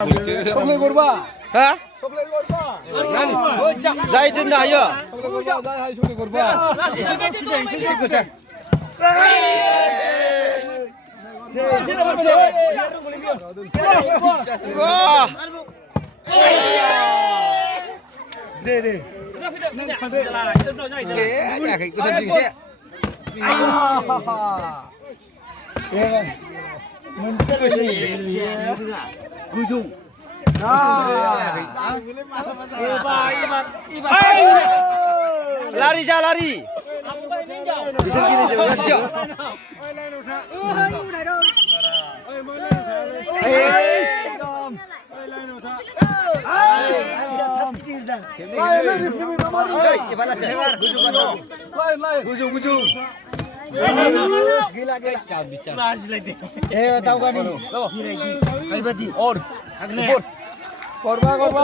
সকলে করবা হ্যাঁ সকলে করবা যাই দিন না আইও সকলে করবা যাই হাই সকলে করবা দে দে ya kai kusan jing sih lari ja lari bisa gini aja udah siap gila tahu kan nih gila berarti korba korba